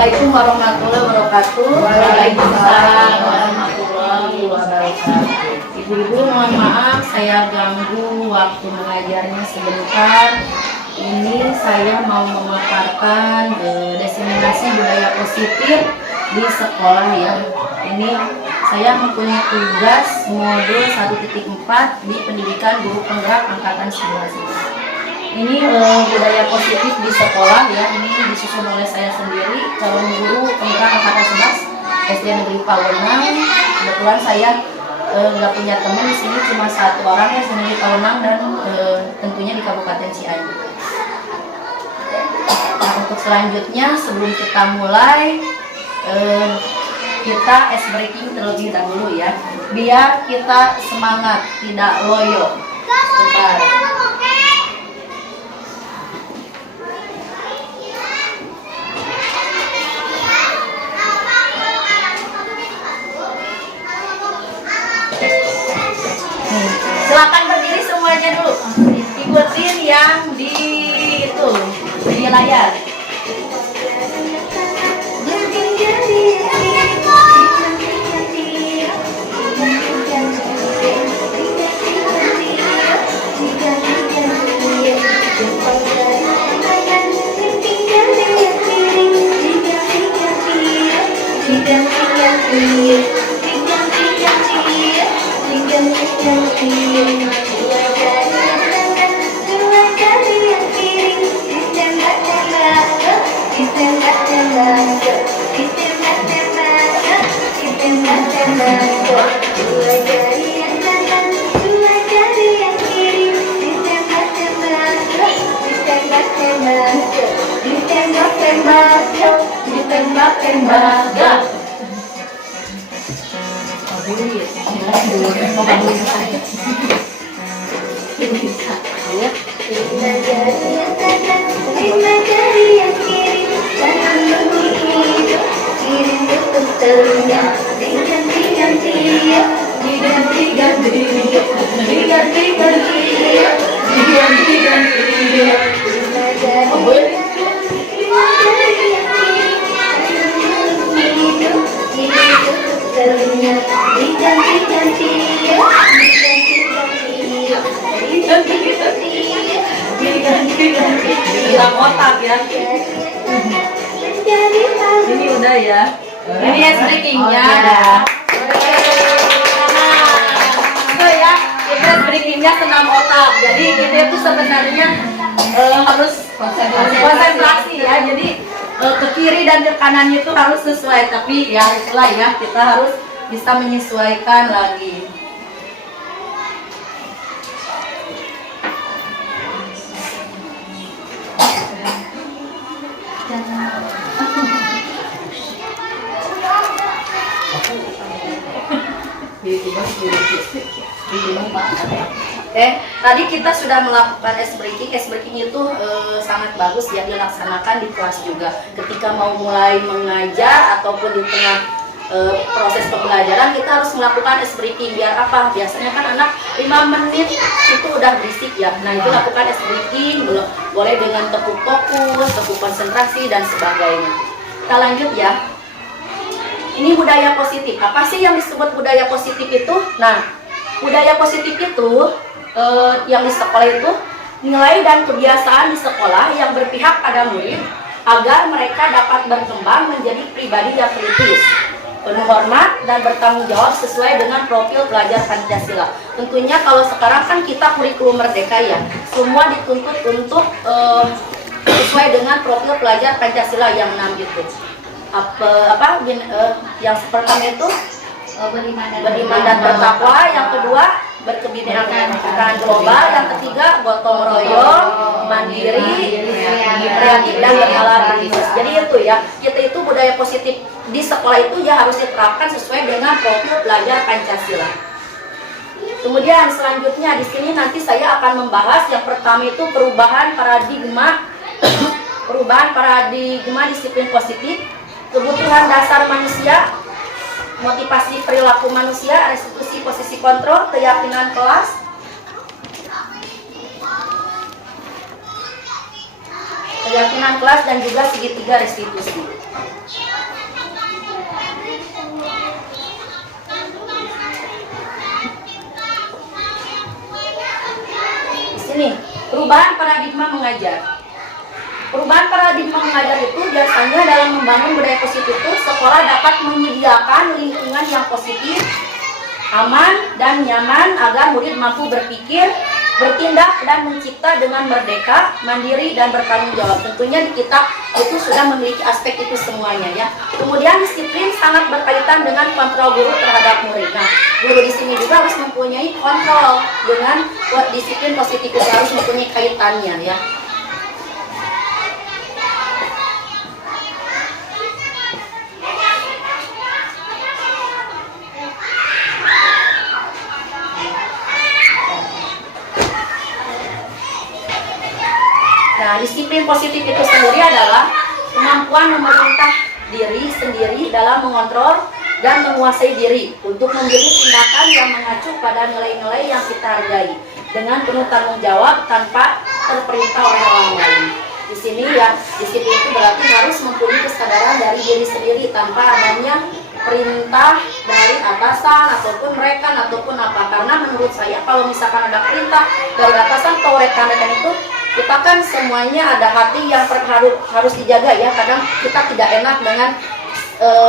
Assalamualaikum warahmatullahi wabarakatuh. Waalaikumsalam warahmatullahi wabarakatuh. Ibu-ibu, mohon maaf saya ganggu waktu mengajarnya sebentar. Ini saya mau memaparkan diseminasi budaya positif di sekolah ya. Ini saya mempunyai tugas modul 1.4 di pendidikan guru penggerak angkatan 11. Ini budaya positif di sekolah ya. Ini disusun oleh saya sendiri, calon guru penggerak angkatan 11 SD Negeri Pawenang. Kebetulan saya nggak punya teman di sini, cuma satu orang ya, sendiri Pawenang dan tentunya di Kabupaten Cianjur. Nah, untuk selanjutnya sebelum kita mulai kita ice breaking terlebih dahulu ya, biar kita semangat, tidak loyo. Sebentar. Silakan berdiri semuanya dulu. Ikutin yang di layar. Otak ya. Ini udah ya. Ini ice breakingnya dah. Itu ya, kita breakingnya senam otak. Jadi kita itu sebenarnya harus konsentrasi ya. Jadi ke kiri dan ke kanannya itu harus sesuai. Tapi ya itulah ya, kita harus bisa menyesuaikan lagi. Tadi kita sudah melakukan ice breaking. Ice breaking itu sangat bagus ya dilaksanakan di kelas juga. Ketika mau mulai mengajar ataupun di tengah proses pembelajaran, kita harus melakukan ice breaking. Biar apa? Biasanya kan anak 5 menit itu udah berisik ya. Nah, itu lakukan ice breaking, boleh dengan tepuk fokus, tepuk konsentrasi dan sebagainya. Kita lanjut ya. Ini budaya positif. Apa sih yang disebut budaya positif itu? Nah, budaya positif itu yang di sekolah itu nilai dan kebiasaan di sekolah yang berpihak pada murid agar mereka dapat berkembang menjadi pribadi yang kritis, penuh hormat dan bertanggung jawab sesuai dengan profil pelajar Pancasila. Tentunya kalau sekarang kan kita kurikulum merdeka ya, semua dituntut untuk sesuai dengan profil pelajar Pancasila yang 6 gitu. Yang pertama itu beriman dan bertakwa, yang kedua berkebinekaan global, yang ketiga gotong royong, mandiri, kreatif dan bertoleransi. Jadi itu ya, kita itu budaya positif di sekolah itu ya harus diterapkan sesuai dengan profil pelajar Pancasila. Kemudian selanjutnya di sini nanti saya akan membahas yang pertama itu perubahan paradigma disiplin positif, kebutuhan dasar manusia, motivasi perilaku manusia, restitusi posisi kontrol, keyakinan kelas, keyakinan kelas dan juga segitiga restitusi. Di sini perubahan paradigma mengajar. Perubahan paradigma mengajar itu biasanya dalam membangun budaya positif itu sekolah dapat menyediakan lingkungan yang positif, aman dan nyaman agar murid mampu berpikir, bertindak dan mencipta dengan merdeka, mandiri dan bertanggung jawab. Tentunya di kita itu sudah memiliki aspek itu semuanya ya. Kemudian disiplin sangat berkaitan dengan kontrol guru terhadap murid. Nah, guru di sini juga harus mempunyai kontrol dengan disiplin positif itu harus mempunyai kaitannya ya. Nah, disiplin positif itu sendiri adalah kemampuan memerintah diri sendiri dalam mengontrol dan menguasai diri untuk memilih tindakan yang mengacu pada nilai-nilai yang kita hargai dengan penuh tanggung jawab tanpa terperintah oleh orang lain. Di sini ya, disiplin itu berarti harus mempunyai kesadaran dari diri sendiri tanpa adanya perintah dari atasan ataupun rekan ataupun apa. Karena menurut saya kalau misalkan ada perintah dari atasan atau rekan-rekan itu, kita kan semuanya ada hati yang harus dijaga ya. Kadang kita tidak enak dengan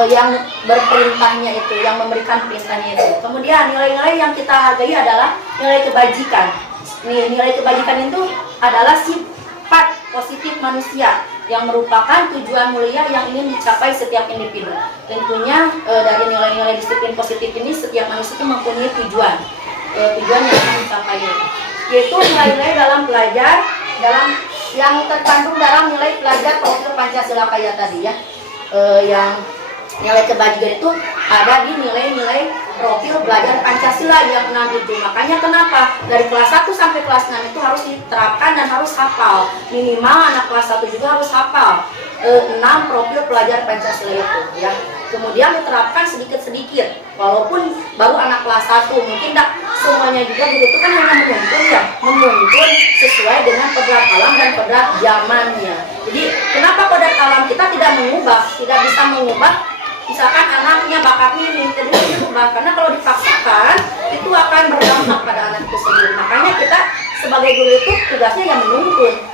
yang berperintahnya itu, yang memberikan perintahnya itu. Kemudian nilai-nilai yang kita hargai adalah nilai kebajikan. Nilai kebajikan itu adalah sifat positif manusia yang merupakan tujuan mulia yang ingin dicapai setiap individu. Tentunya dari nilai-nilai disiplin positif ini setiap manusia itu mempunyai tujuan yang ingin dicapai, yaitu nilai-nilai dalam belajar, dalam yang terkandung dalam nilai pelajar profil Pancasila kayak tadi ya. Yang nilai kebajikan itu ada di nilai-nilai profil belajar Pancasila yang 6 itu. Makanya kenapa dari kelas 1 sampai kelas 6 itu harus diterapkan dan harus hafal. Minimal anak kelas 1 juga harus hafal 6 profil pelajar Pancasila itu ya. Kemudian diterapkan sedikit-sedikit, walaupun baru anak kelas 1, mungkin tidak semuanya juga gitu kan, hanya menuntun ya, menuntun sesuai dengan kodrat alam dan kodrat zamannya. Jadi kenapa kodrat alam kita tidak bisa mengubah, misalkan anaknya bakatnya ini terus diubah, karena kalau dipaksakan itu akan berdampak pada anak itu sendiri. Makanya kita sebagai guru itu tugasnya yang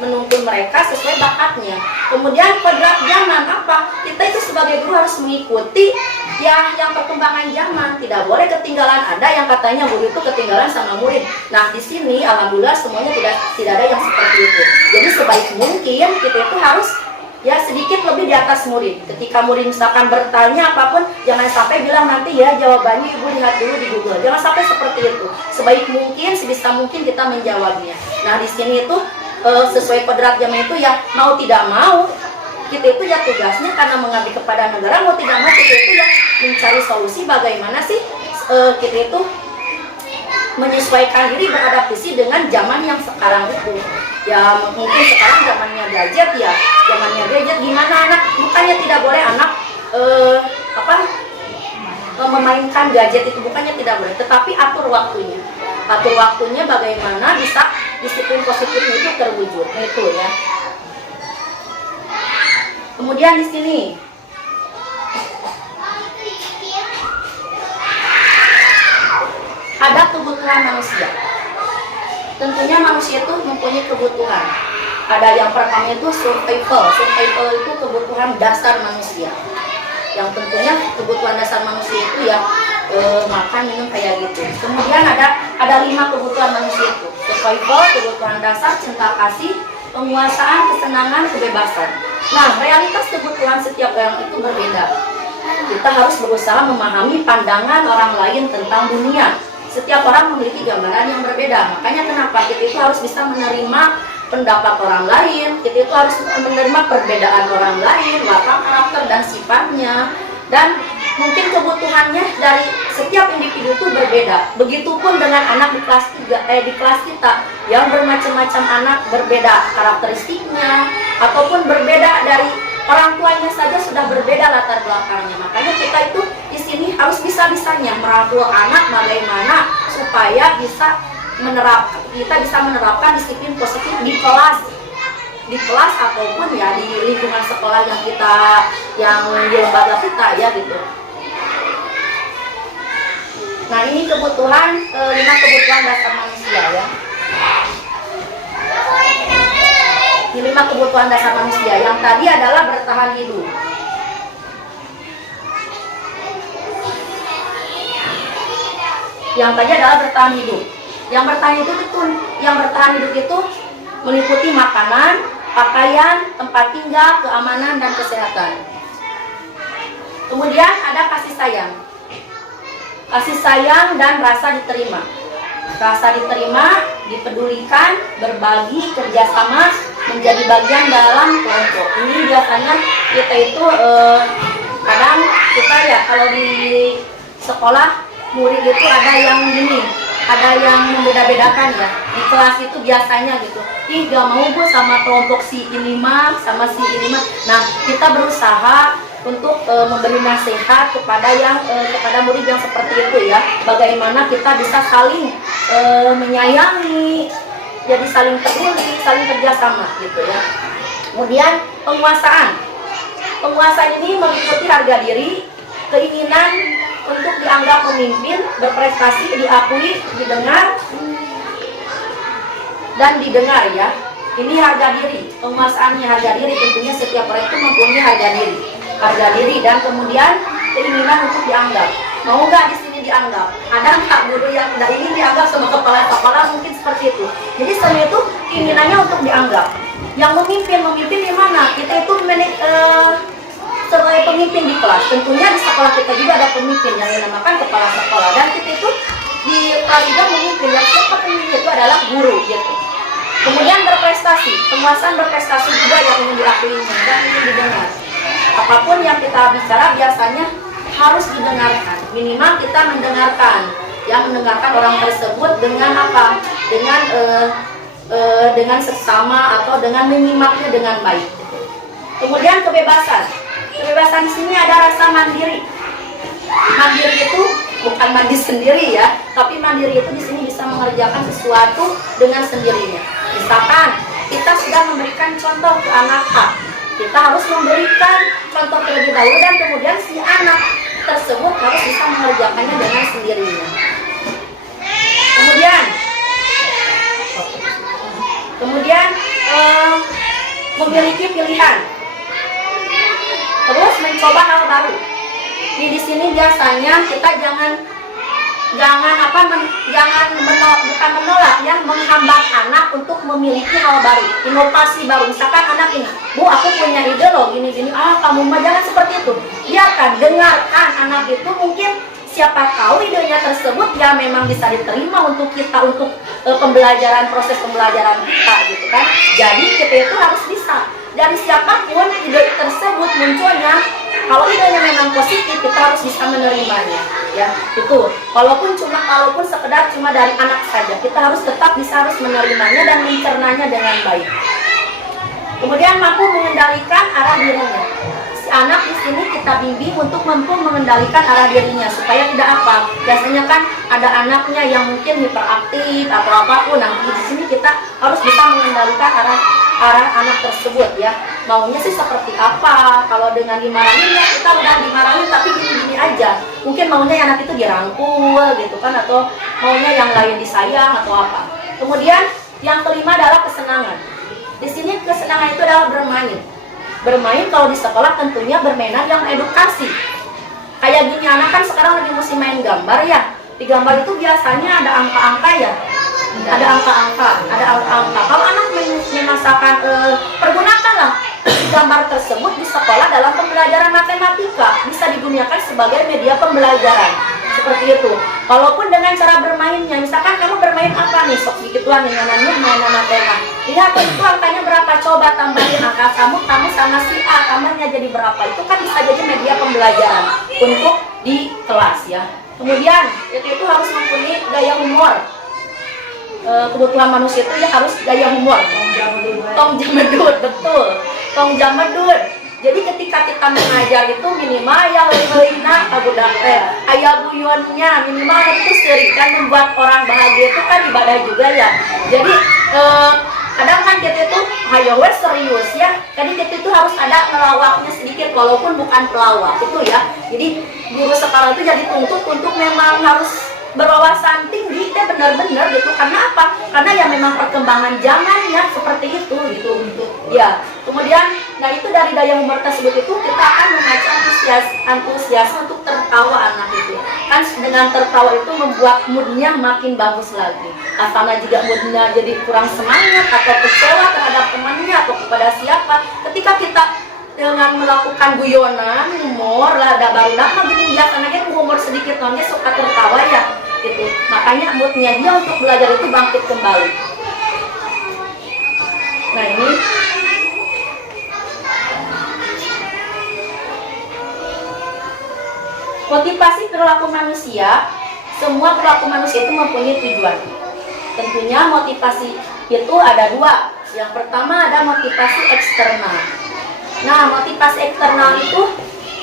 menuntun mereka sesuai bakatnya. Kemudian kodrat zaman apa? Kita itu sebagai guru harus mengikuti yang perkembangan zaman, tidak boleh ketinggalan. Ada yang katanya guru itu ketinggalan sama murid. Nah, di sini alhamdulillah semuanya tidak ada yang seperti itu. Jadi sebaik mungkin kita itu harus ya sedikit lebih di atas murid. Ketika murid misalkan bertanya apapun, jangan sampai bilang nanti ya jawabannya ibu lihat dulu di Google. Jangan sampai seperti itu. Sebaik mungkin, sebisa mungkin kita menjawabnya. Nah, di sini itu sesuai kodrat zaman itu ya, mau tidak mau kita itu ya tugasnya karena mengabdi kepada negara, mau tidak mau kita itu ya mencari solusi bagaimana sih kita itu menyesuaikan diri, beradaptasi dengan zaman yang sekarang itu. Ya mungkin sekarang zamannya gadget ya, gimana anak, bukannya tidak boleh anak memainkan gadget itu, bukannya tidak boleh, tetapi atur waktunya bagaimana bisa disiplin positifnya itu terwujud, itu ya. Kemudian di sini ada kebutuhan manusia. Tentunya manusia itu mempunyai kebutuhan. Ada yang pertama itu survival. Survival itu kebutuhan dasar manusia. Yang tentunya kebutuhan dasar manusia itu ya makan, minum kayak gitu. Kemudian ada 5 kebutuhan manusia itu. Survival, kebutuhan dasar, cinta kasih, penguasaan, kesenangan, kebebasan. Nah, realitas kebutuhan setiap orang itu berbeda. Kita harus berusaha memahami pandangan orang lain tentang dunia. Setiap orang memiliki gambaran yang berbeda. Makanya kenapa kita itu harus bisa menerima pendapat orang lain, kita itu harus menerima perbedaan orang lain, watak, karakter, dan sifatnya. Dan mungkin kebutuhannya dari setiap individu itu berbeda. Begitupun dengan anak di kelas kita yang bermacam-macam anak, berbeda karakteristiknya, ataupun berbeda dari orang tuanya saja sudah berbeda latar belakangnya. Makanya kita itu di sini harus bisa-bisanya merangkul anak bagaimana supaya kita bisa menerapkan disiplin positif di kelas. di kelas ataupun ya di lingkungan sekolah yang di lembaga kita ya gitu. Nah ini kebutuhan 5 kebutuhan dasar manusia ya. Ini 5 kebutuhan dasar manusia. Yang tadi adalah bertahan hidup. Yang tadi adalah bertahan hidup. Yang bertahan hidup itu meliputi makanan, pakaian, tempat tinggal, keamanan dan kesehatan. Kemudian ada kasih sayang. Kasih sayang dan rasa diterima. Rasa diterima, dipedulikan, berbagi, kerjasama, menjadi bagian dalam kelompok. Ini biasanya kita itu kadang kita ya kalau di sekolah murid itu ada yang gini, ada yang membeda-bedakan ya. Di kelas itu biasanya gitu, ih gak mau gue sama kelompok si ini mah, sama si ini mah. Nah kita berusaha untuk memberi nasihat kepada murid yang seperti itu ya, bagaimana kita bisa saling menyayangi, jadi saling peduli, saling kerjasama gitu ya. Kemudian penguasaan ini meliputi harga diri, keinginan untuk dianggap pemimpin, berprestasi, diakui, didengar dan didengar ya. Ini harga diri, penguasaannya harga diri, tentunya setiap orang itu mempunyai harga diri dan kemudian keinginan untuk dianggap. Mau nggak di sini dianggap? Ada nggak guru yang tidak ingin dianggap sama kepala mungkin seperti itu. Jadi semua itu keinginannya untuk dianggap. Yang memimpin di mana? Kita itu sebagai pemimpin di kelas. Tentunya di sekolah kita juga ada pemimpin yang dinamakan kepala sekolah, dan kita itu di kelas juga memimpin. Yang pemimpin itu adalah guru gitu. Kemudian berprestasi, penguasaan berprestasi juga yang ingin diakuinya dan ingin didengar. Apapun yang kita bicara biasanya harus didengarkan. Minimal kita mendengarkan orang tersebut dengan apa? Dengan seksama atau dengan menyimaknya dengan baik. Kemudian kebebasan di sini ada rasa mandiri. Mandiri itu bukan mandi sendiri ya, tapi mandiri itu di sini bisa mengerjakan sesuatu dengan sendirinya. Misalkan kita sudah memberikan contoh ke anak A, kita harus memberikan contoh terlebih dahulu dan kemudian si anak tersebut harus bisa mengerjakannya dengan sendirinya. Kemudian memiliki pilihan, terus mencoba hal baru. Di sini biasanya kita bukan menolak ya, menghambat anak untuk memiliki hal baru, inovasi baru. Misalkan anak ini, Bu aku punya ide loh gini, kamu mah jangan seperti itu. Biarkan, dengarkan anak itu, mungkin siapa tahu idenya tersebut ya memang bisa diterima untuk kita, untuk proses pembelajaran kita gitu kan. Jadi kita itu harus bisa, dari siapapun ide tersebut munculnya, kalau idenya memang positif kita harus bisa menerimanya ya. Itu walaupun sekedar cuma dari anak saja, kita harus menerimanya dan mencernanya dengan baik. Kemudian mampu mengendalikan arah dirinya. Si anak di sini kita bimbing untuk mampu mengendalikan arah dirinya supaya tidak apa. Biasanya kan ada anaknya yang mungkin hiperaktif atau apapun. Nah di sini kita harus bisa mengendalikan arah anak tersebut ya. Maunya sih seperti apa? Kalau dengan dimarahin ya kita udah dimarahin tapi gini-gini aja. Mungkin maunya anak itu dirangkul gitu kan, atau maunya yang lain disayang atau apa. Kemudian yang kelima adalah kesenangan. Di sini kesenangan itu adalah bermain. Bermain kalau di sekolah tentunya bermainan yang edukasi. Kayak gini, anak kan sekarang lagi musim main gambar ya. Di gambar itu biasanya ada angka-angka ya. Ada angka-angka. Kalau anak memasakan, pergunakanlah gambar tersebut di sekolah dalam pembelajaran matematika. Bisa digunakan sebagai media pembelajaran. Seperti itu. Walaupun dengan cara bermainnya, misalkan kamu bermain apa nih, sok dikituan mainan matematika. Lihat itu angkanya berapa, coba tambahin angka kamu sama si A, tambahnya jadi berapa. Itu kan bisa jadi media pembelajaran untuk di kelas ya. Kemudian itu harus mempunyai gaya humor. Kebutuhan manusia itu ya harus gaya humor. Tong jamedut, betul. Tong jamedut. Jadi ketika kita mengajar itu minimal ya leulina kabudak aya buyunnya, minimal itu seri kan, membuat orang bahagia itu kan ibadah juga ya. Jadi kadang kan kita itu hayo wes serius ya, jadi kita itu harus ada ngelawaknya sedikit walaupun bukan pelawak itu ya. Jadi guru sekarang itu jadi tuntut untuk memang harus berwawasan tinggi deh benar-benar gitu. Karena apa? Karena ya memang perkembangan zaman ya seperti itu gitu ya. Kemudian nah itu dari daya humor tersebut itu kita akan memacu antusias untuk tertawa anak itu kan. Dengan tertawa itu membuat moodnya makin bagus lagi. Asalnya juga moodnya jadi kurang semangat atau kecewa terhadap temannya atau kepada siapa, ketika kita dengan melakukan guyonan, humor lah, baru lama gini biasanya kan humor sedikit nonnya suka tertawa ya gitu. Makanya moodnya dia untuk belajar itu bangkit kembali. Nah ini motivasi perilaku manusia. Semua perilaku manusia itu mempunyai tujuan. Tentunya motivasi itu ada dua. Yang pertama ada motivasi eksternal. Nah, motivasi eksternal itu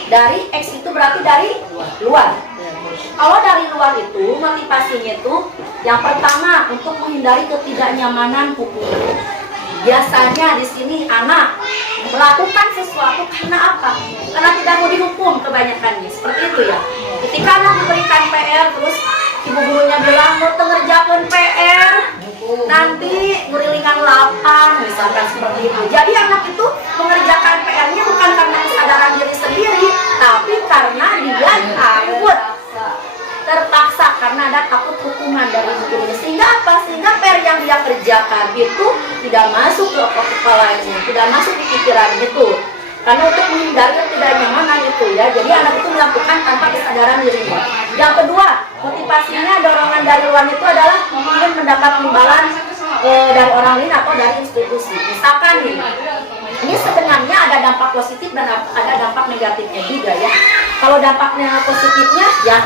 dari X itu berarti dari luar. Kalau dari luar itu motivasinya itu yang pertama untuk menghindari ketidaknyamanan hukum. Biasanya di sini anak melakukan sesuatu karena apa? Karena tidak mau dihukum kebanyakannya. Seperti itu ya. Ketika anak diberikan PR terus ibu gurunya bilang mau ngerjakan PR nanti ngurilingan lapang misalkan seperti itu. Jadi anak itu mengerjakan PR-nya bukan karena kesadaran diri sendiri, tapi karena dia takut, terpaksa karena ada takut hukuman dari gurunya. Sehingga apa? Sehingga PR yang dia kerjakan itu tidak masuk ke kepalanya, tidak masuk di pikiran itu. Karena untuk menghindari ketidaknyamanan itu ya, jadi anak itu melakukan tanpa kesadaran dirinya. Yang kedua, motivasinya dorongan dari luar itu adalah ingin mendapat imbalan dari orang lain atau dari institusi. Misalkan ini sebenarnya ada dampak positif dan ada dampak negatifnya juga ya. Kalau dampaknya positifnya ya,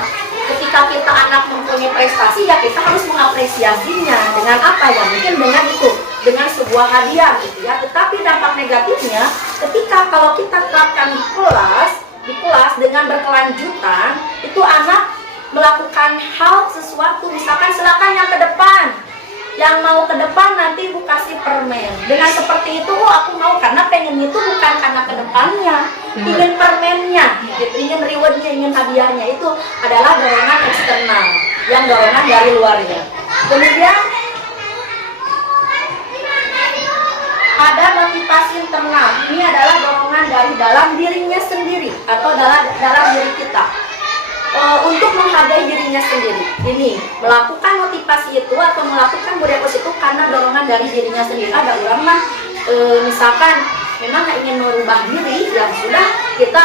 ketika kita anak mempunyai prestasi ya kita harus mengapresiasinya dengan apa ya, mungkin dengan itu, dengan sebuah hadiah gitu ya. Tetapi dampak negatifnya ketika kalau kita terapkan di kelas dengan berkelanjutan, itu anak melakukan hal sesuatu, misalkan silakan yang ke depan, yang mau ke depan nanti Bu kasih permen. Dengan seperti itu, oh aku mau, karena pengen itu bukan karena ke depannya, ingin permennya, gitu, ingin rewardnya, ingin hadiahnya. Itu adalah dorongan eksternal, yang dorongan dari luarnya. Kemudian ada motivasi internal. Ini adalah dorongan dari dalam dirinya sendiri atau dalam diri kita. Untuk menghargai dirinya sendiri. Ini melakukan motivasi itu atau melakukan budaya positif karena dorongan dari dirinya sendiri. Ada orang mah misalkan memang ingin merubah diri, yang sudah kita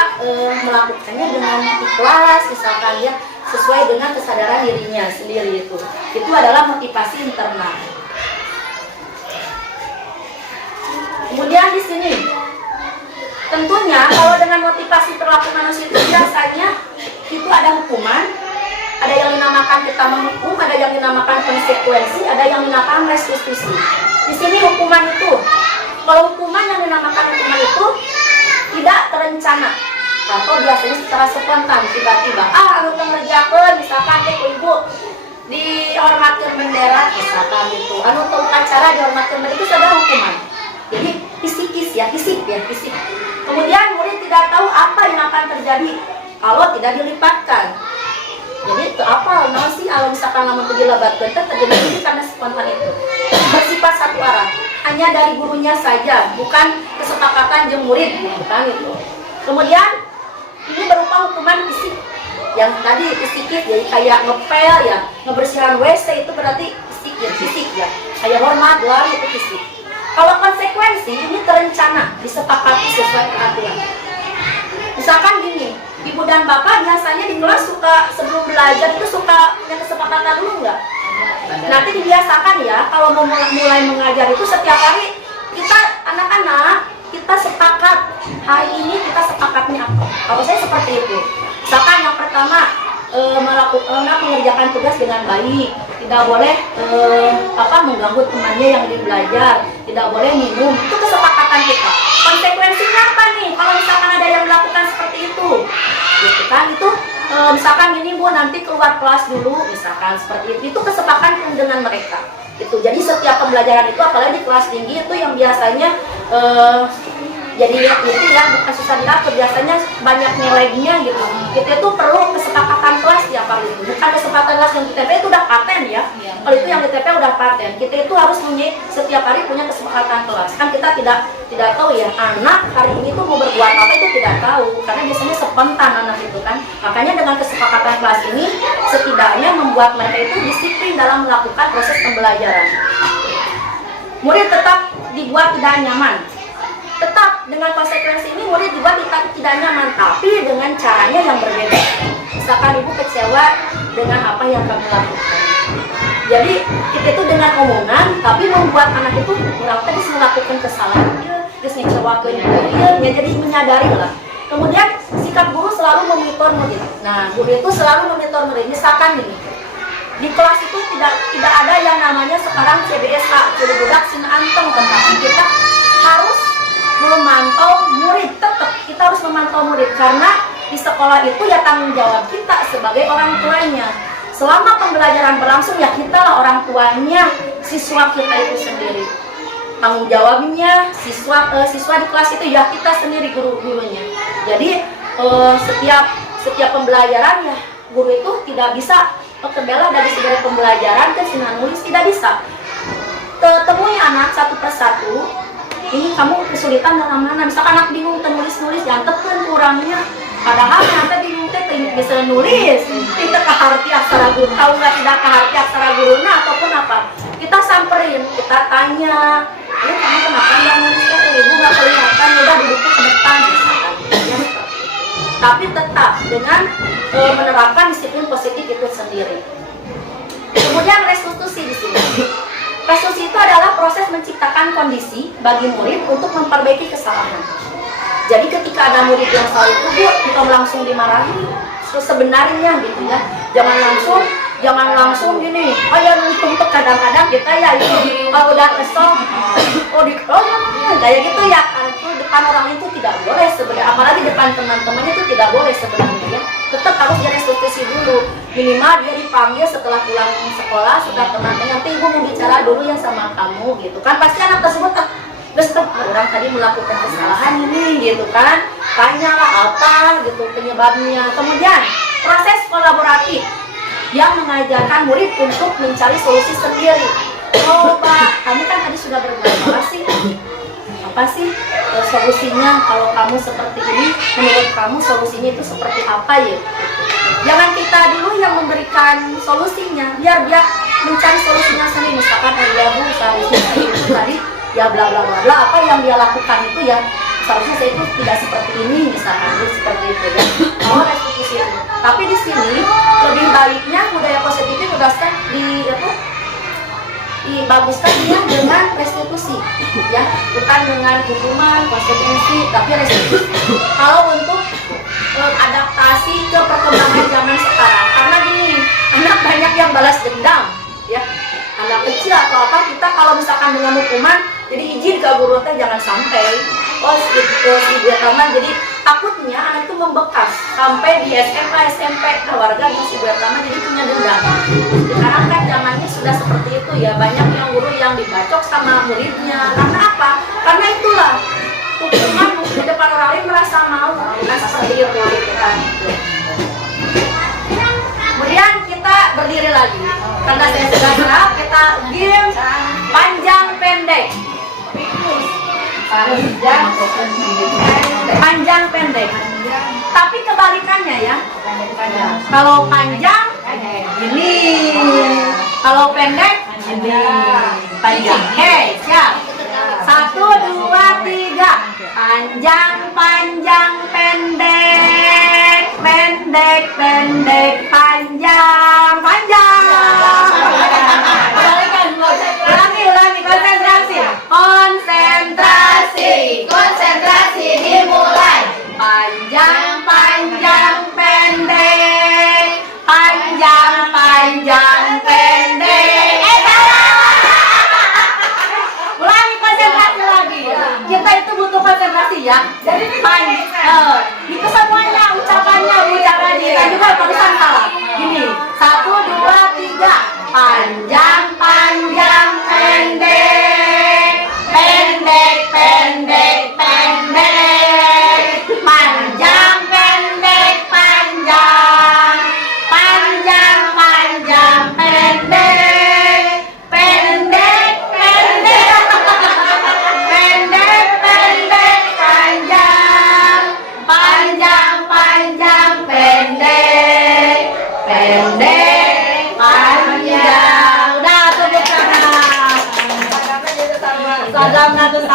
melakukannya dengan ikhlas misalkan ya, sesuai dengan kesadaran dirinya sendiri itu. Itu adalah motivasi internal. Kemudian di sini tentunya kalau dengan motivasi perilaku manusia itu biasanya itu ada hukuman, ada yang dinamakan kita menghukum, ada yang dinamakan konsekuensi, ada yang dinamakan restitusi. Di sini hukuman itu, kalau hukuman yang dinamakan hukuman itu tidak terencana atau biasanya secara spontan, tiba-tiba anu ngerjakeun misalkan ibu dihormatkan bendera misalkan itu, anu upacara dihormatkan bendera, itu sudah hukuman. Jadi fisik ya. Kemudian murid tidak tahu apa yang akan terjadi kalau tidak dilibatkan. Jadi apa sih kalau misalkan namun dilabatkan terjadi karena spontan itu bersifat satu arah, hanya dari gurunya saja, bukan kesepakatan jeung murid, bukan itu. Kemudian ini berupa hukuman fisik yang tadi itu sedikit, jadi kayak ngepel ya, ngebersihan WC itu berarti fisik ya, kayak hormat lari itu fisik. Kalau konsekuensi ini terencana, disepakati sesuai peraturan. Misalkan gini, ibu dan bapak biasanya di kelas suka sebelum belajar itu suka punya kesepakatan dulu nggak? Nanti dibiasakan ya, kalau mau mulai mengajar itu setiap hari kita anak-anak kita sepakat, hari ini kita sepakatnya apa? Kalau saya seperti itu. Misalkan yang pertama mengerjakan tugas dengan baik, tidak boleh mengganggu temannya yang ingin belajar, tidak boleh minum, itu kesepakatan kita. Konsekuensinya apa nih kalau misalkan ada yang melakukan seperti itu, gitu kan? Itu misalkan gini Bu, nanti keluar kelas dulu, misalkan seperti itu kesepakatan dengan mereka. Itu jadi setiap pembelajaran itu, apalagi di kelas tinggi itu yang biasanya jadi itu ya bukan susah diatur, biasanya banyak nilainya gitu. Kita itu perlu kesepakatan kelas tiap hari itu, bukan kesepakatan kelas yang di TP itu udah paten ya. Kalau itu yang di TP udah paten, kita itu harus punya setiap hari punya kesepakatan kelas. Kan kita tidak tahu ya anak hari ini tuh mau berbuat apa, itu tidak tahu, karena biasanya spontan anak itu kan. Makanya dengan kesepakatan kelas ini setidaknya membuat mereka itu disiplin dalam melakukan proses pembelajaran. Murid tetap dibuat tidak nyaman. Tetap dengan konsekuensi ini murid juga tidak nyaman, tapi dengan caranya yang berbeda. Misalkan ibu kecewa dengan apa yang kamu lakukan, jadi kita itu dengan omongan tapi membuat anak itu tadi melakukan kesalahan, terus ngecewakan ya, jadi menyadari lah. Kemudian sikap guru selalu memonitor murid. Nah, guru itu selalu memonitor murid. Misalkan ini di kelas itu tidak ada yang namanya sekarang CBSA, jadi budak sin anteng, tetapi kita harus memantau murid. Tetap kita harus memantau murid, karena di sekolah itu ya tanggung jawab kita sebagai orang tuanya. Selama pembelajaran berlangsung ya kita lah orang tuanya siswa kita itu sendiri. Tanggung jawabnya siswa di kelas itu ya kita sendiri, guru-gurunya. Jadi setiap pembelajaran ya guru itu tidak bisa kebela dari segala pembelajaran ke sinan nulis, tidak bisa. Temui anak satu persatu. Ini kamu kesulitan dalam mana? Misalkan anak bingung nulis-nulis, yang tekan kurangnya. Padahal nanti bingung bisa nulis. Kita keharti aksara guru, tahu nggak tidak keharti aksara guru ataupun apa? Kita samperin, kita tanya, ini kamu kenapa nggak nulis? Ibu nggak kelihatan, udah duduknya ke depan. Ya, tapi tetap dengan menerapkan disiplin positif itu sendiri. Kemudian restitusi di sini. Restitusi itu adalah proses menciptakan kondisi bagi murid untuk memperbaiki kesalahan. Jadi ketika ada murid yang salah itu, Bu, bukan langsung dimarahi, sebenarnya gitu ya. Jangan langsung gini. Oh ya, untuk kadang-kadang kita ya itu udah kesel, kayak gitu ya. Itu depan orang itu tidak boleh sebenarnya, apalagi depan teman-temannya itu tidak boleh sebenarnya ya. Tetap harus direstitusi dulu. Minimal dia dipanggil setelah pulang sekolah, setelah teman-teman, nanti ibu mau bicara dulu ya sama kamu gitu kan. Pasti anak tersebut orang tadi melakukan kesalahan ini gitu kan, tanyalah apa gitu penyebabnya. Kemudian proses kolaboratif yang mengajarkan murid untuk mencari solusi sendiri. Coba kamu kan tadi sudah berbuat apa sih solusinya? Kalau kamu seperti ini, menurut kamu solusinya itu seperti apa ya? Jangan kita dulu yang memberikan solusinya, biar dia mencari solusinya sendiri. Misalkan ya Bu, seharusnya itu tadi ya bla bla bla bla, apa yang dia lakukan itu ya seharusnya saya itu tidak seperti ini, misalkan seperti itu ya. Mau restitusi. Tapi di sini lebih baiknya budaya positif dibaguskan dibaguskan ya dengan restitusi ya, bukan dengan hukuman konsekuensi, tapi restitusi. Kalau untuk adaptasi ke perkembangan zaman sekarang, karena gini, anak banyak yang balas dendam ya, anak kecil atau apa, kita kalau misalkan dengan hukuman jadi izin ke guru teh jangan sampai jadi takutnya anak itu membekas sampai di SMA SMP keluarga yang pertama jadi punya dendam. Sekarang kan zamannya sudah seperti itu ya, banyak yang guru yang dibacok sama muridnya. Karena apa? Karena itulah hukuman di depan orang lain merasa malu, merasa sedih gitu kan. Kemudian kita berdiri lagi. Karena saya sudah gerak, kita game panjang pendek. Panjang pendek. Tapi kebalikannya ya. Kalau panjang ini, kalau pendek ini. Panjang. Oke, siap. 1, 2, 3. Panjang, panjang, pendek, pendek, pendek, panjang, panjang. Ulangi, konsentrasi. Konsentrasi dimulai. Panjang, panjang, pendek, panjang, panjang, pendek. Ulangi, konsentrasi lagi. Kita itu butuh konsentrasi ya. Jadi itu semuanya ucapannya Bu, jangan kita juga barusan salah. Gini, 1, 2, 3. Panjang, panjang,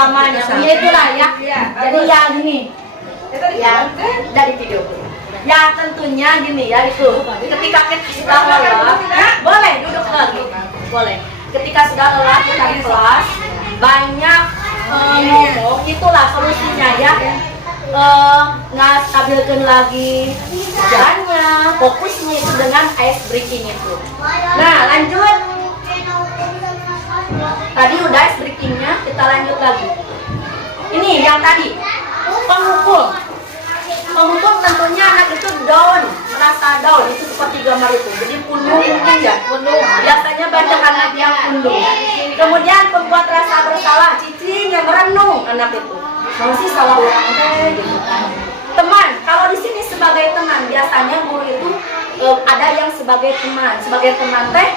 utamanya. Ya itulah ya. Jadi yang gini, yang dari video. Ya tentunya gini ya itu. Ketika kita sudah lelah, boleh duduk lagi, boleh. Ketika sudah lelah kita di kelas banyak ngomong, itulah solusinya ya. Nggak stabilkan lagi jalannya, fokusnya itu dengan ice breaking itu. Nah lanjut, tadi udah ice breakingnya, kita lanjut lagi. Ini yang tadi pemukul. Pemukul tentunya anak itu down, merasa down, itu seperti gambar itu. Jadi pundung mungkin ya, pundung. Biasanya banyak anak yang pundung. Kemudian pembuat rasa bersalah, cicing yang merenung anak itu. Mau sih salah orang teh gitu. Teman, kalau di sini sebagai teman, biasanya guru itu ada yang sebagai teman. Sebagai teman teh,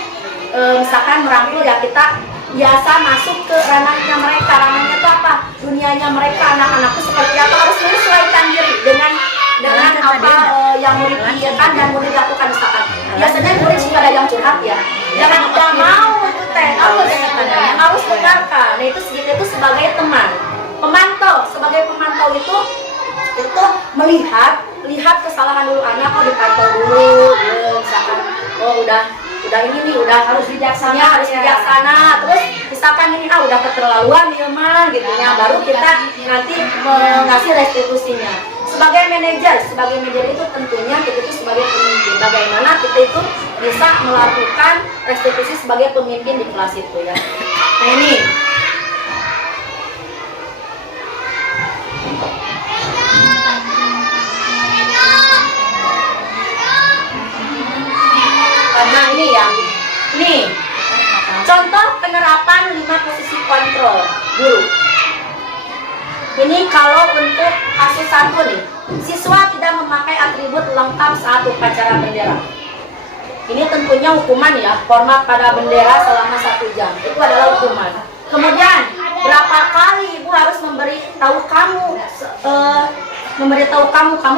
misalkan merangkul ya kita biasa masuk ke ranahnya mereka. Ranahnya itu apa? Dunianya mereka, anak-anak itu seperti apa, harus menyesuaikan diri dengan apa yang murid pikirkan dan murid lakukan. Misalkan biasanya murid suka ada yang curhat ya, jangan tidak mau itu teh, harus dengarkan. Nah itu sebagai teman. Pemantau, sebagai pemantau itu melihat kesalahan dulu anak, dipantau dulu, misalkan udah ini nih, udah harus bijaksana, terus misalkan ini udah keterlaluan ya mah gitu ya, baru kita nanti mengasih restitusinya. Sebagai manajer itu tentunya kita itu sebagai pemimpin, bagaimana kita itu bisa melakukan restitusi sebagai pemimpin di kelas itu ya. Nah ini nah ini ya, nih contoh penerapan 5 posisi kontrol guru. Ini kalau untuk kasus 1 nih, siswa tidak memakai atribut lengkap saat upacara bendera. Ini tentunya hukuman ya, hormat pada bendera selama 1 jam, itu adalah hukuman. Kemudian berapa kali ibu harus memberitahu kamu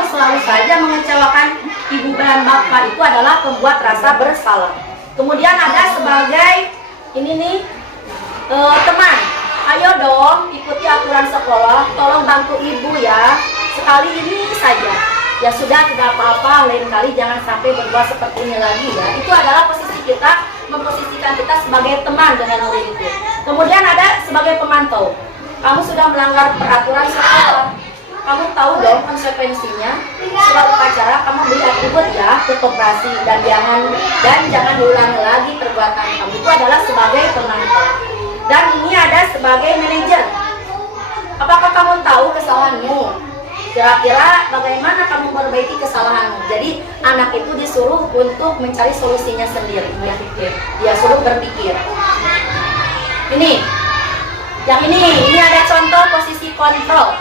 selalu saja mengecewakan ibu dan bapak, itu adalah membuat rasa bersalah. Kemudian ada sebagai ini nih, teman, ayo dong ikuti aturan sekolah, tolong bantu ibu ya, sekali ini saja. Ya sudah, tidak apa-apa, lain kali jangan sampai berbuat seperti ini lagi ya. Itu adalah posisi kita, memposisikan kita sebagai teman dengan murid itu. Kemudian ada sebagai pemantau, kamu sudah melanggar peraturan sekolah, kamu tahu dong konsekuensinya. Setelah upacara kamu beri atribut ya ke koperasi, dan jangan diulangi lagi perbuatan kamu. Itu adalah sebagai pemantau. Dan ini ada sebagai manajer. Apakah kamu tahu kesalahanmu? Kira-kira bagaimana kamu memperbaiki kesalahanmu? Jadi anak itu disuruh untuk mencari solusinya sendiri. Dia suruh berpikir. Yang ini ada contoh posisi kontrol.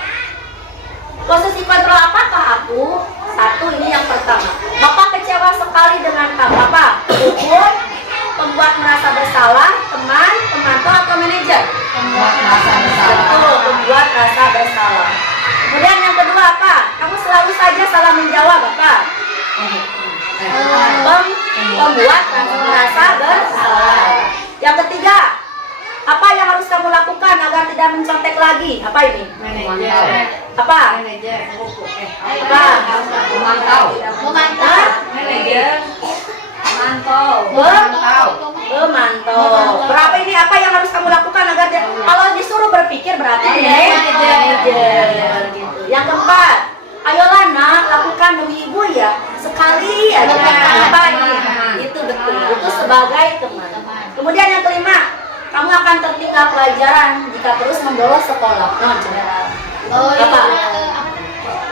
Posisi kontrol apakah aku? 1, ini yang pertama. Bapak kecewa sekali dengan kamu. Bapak, ukur, pembuat merasa bersalah, teman, pemantau atau manajer? Pembuat merasa bersalah. Betul, pembuat rasa bersalah. Kemudian yang kedua apa? Kamu selalu saja salah menjawab, Bapak. Pembuat merasa bersalah. Yang ketiga, apa yang harus kamu lakukan agar tidak mencontek lagi? Apa ini? Manajer. Apa? Manajer. Apa? Memantau. Manajer. Memantau. Berapa ini apa yang harus kamu lakukan agar kalau disuruh berpikir berarti manajer gitu. Yang keempat, ayolah nak, lakukan demi ibu ya, sekali aja. Apa ini? Itu betul. Itu sebagai teman. Kemudian yang kelima, kamu akan tertinggal pelajaran jika terus membolos sekolah.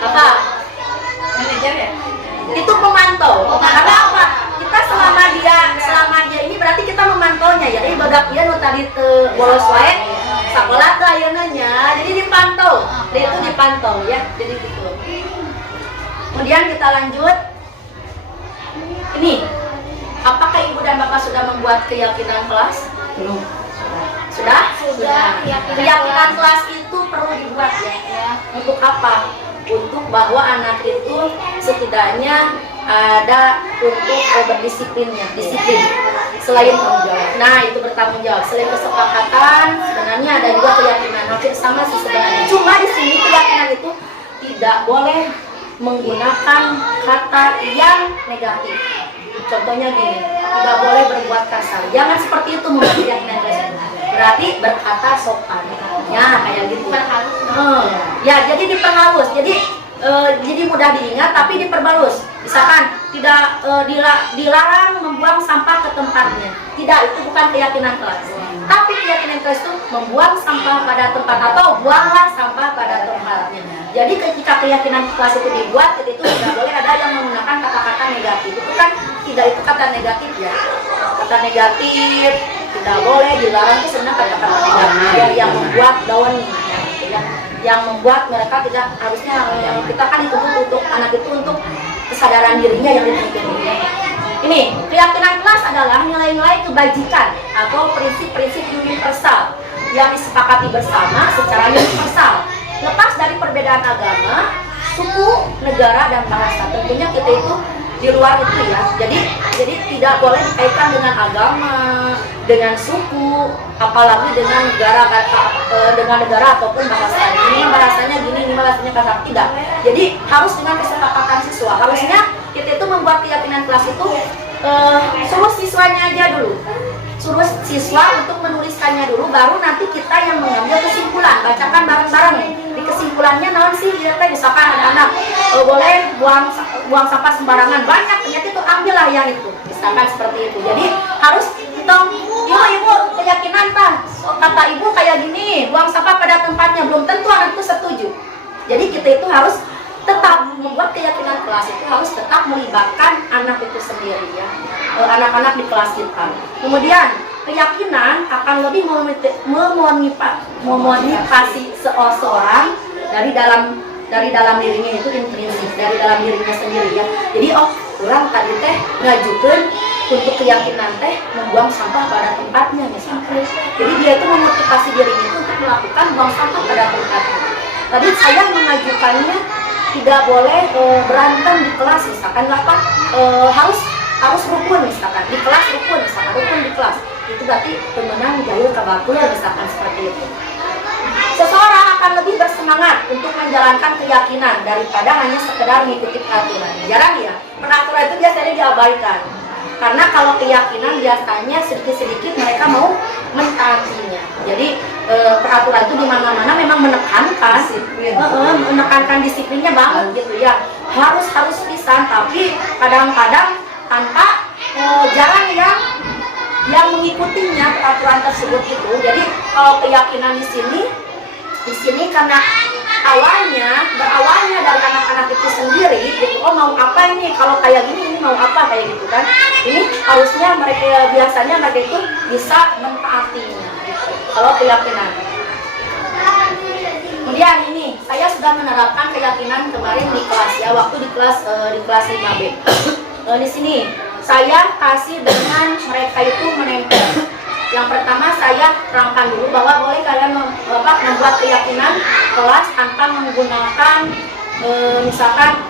Apa? Manajer ya? Itu pemantau. Karena apa? Kita selama dia ini berarti kita memantaunya ya. Jadi badak dia nu tadi bolos wae sekolah teh ayeunanya. Jadi dipantau. Dia itu dipantau ya. Jadi gitu. Kemudian kita lanjut. Ini. Apakah ibu dan bapak sudah membuat keyakinan kelas? Belum. Sudah? Keyakinan kelas itu perlu dibuat ya. Untuk apa? Untuk bahwa anak itu setidaknya ada untuk berdisiplinnya, disiplin. selain tanggung jawab. Nah, itu bertanggung jawab. Selain kesepakatan, sebenarnya ada juga keyakinan. Hampir sama sih sebenarnya. Cuma di sini keyakinan itu tidak boleh menggunakan kata yang negatif. Contohnya gini, tidak boleh berbuat kasar. Jangan seperti itu membuat keyakinan tersebut. Berarti berkata sopan. Ya, kayak gitu. Diperhalus. Ya, jadi diperhalus. Jadi mudah diingat tapi diperbalus. Misalkan tidak dilarang membuang sampah ke tempatnya. Tidak, itu bukan keyakinan kelas. Tapi keyakinan kelas itu membuang sampah pada tempat atau buanglah sampah pada tempatnya. Jadi ketika keyakinan kelas itu dibuat, itu tidak boleh ada yang menggunakan kata-kata negatif. Itu kan tidak, itu kata negatif ya. Kata negatif tidak boleh, dilarang itu sebenarnya kata-kata negatif yang membuat daun yang membuat mereka tidak harusnya, yang kita kan dituntut untuk anak itu untuk kesadaran dirinya yang dituntut. Ini keyakinan kelas adalah nilai-nilai kebajikan atau prinsip-prinsip universal yang disepakati bersama secara universal, lepas dari perbedaan agama, suku, negara, dan bahasa. Tentunya kita itu di luar itu ya. Jadi tidak boleh dikaitkan dengan agama, dengan suku, apalagi dengan negara ataupun bahasa. Ini bahasanya gini, ini bahasanya kata tidak. Jadi harus dengan kesepakatan siswa. Harusnya kita itu membuat keyakinan kelas itu suruh siswanya aja dulu. Suruh siswa untuk menuliskannya dulu, baru nanti kita yang mengambil kesimpulan. Bacakan bareng-bareng nih. Di kesimpulannya naon sih? Misalkan ada anak boleh buang sampah sembarangan, banyak ternyata itu ambillah yang itu. Misalkan seperti itu. Jadi harus ibu keyakinan kata ibu kayak gini, buang sampah pada tempatnya, belum tentu anak itu setuju. Jadi kita itu harus tetap membuat keyakinan kelas itu harus tetap melibatkan anak itu sendiri ya, anak-anak di kelas kita. Kemudian keyakinan akan lebih memotivasi seseorang dari dalam dirinya, itu intrinsik dari dalam dirinya sendiri ya. Jadi orang tadi teh ngajukeun untuk keyakinan teh membuang sampah pada tempatnya misalnya. Jadi dia itu memotivasi dirinya itu untuk melakukan buang sampah pada tempatnya. Tadi saya mengajukannya tidak boleh berantem di kelas misalkan, harus rukun misalkan di kelas, rukun di kelas. Itu berarti pemenang jalur kabakul misalkan seperti itu. Seseorang akan lebih bersemangat untuk menjalankan keyakinan daripada hanya sekedar mengikuti peraturan. Jarang ya, peraturan itu biasanya diabaikan. Karena kalau keyakinan biasanya sedikit-sedikit mereka mau mentaatinya. Jadi peraturan itu di mana-mana memang menekankan disiplinnya banget gitu ya. Harus pisan, tapi kadang-kadang tanpa jarang yang mengikutinya peraturan tersebut itu. Jadi kalau keyakinan di sini karena berawalnya dari anak-anak itu sendiri gitu. Oh, mau apa ini, kalau kayak gini ini mau apa, kayak gitu kan. Ini harusnya biasanya mereka itu bisa mentaatinya gitu, kalau keyakinan. Kemudian ini saya sudah menerapkan keyakinan kemarin di kelas ya, waktu di kelas 5B. Di sini saya kasih dengan mereka itu menempel. Yang pertama saya terangkan dulu bahwa boleh kalian membuat keyakinan kelas tanpa menggunakan misalkan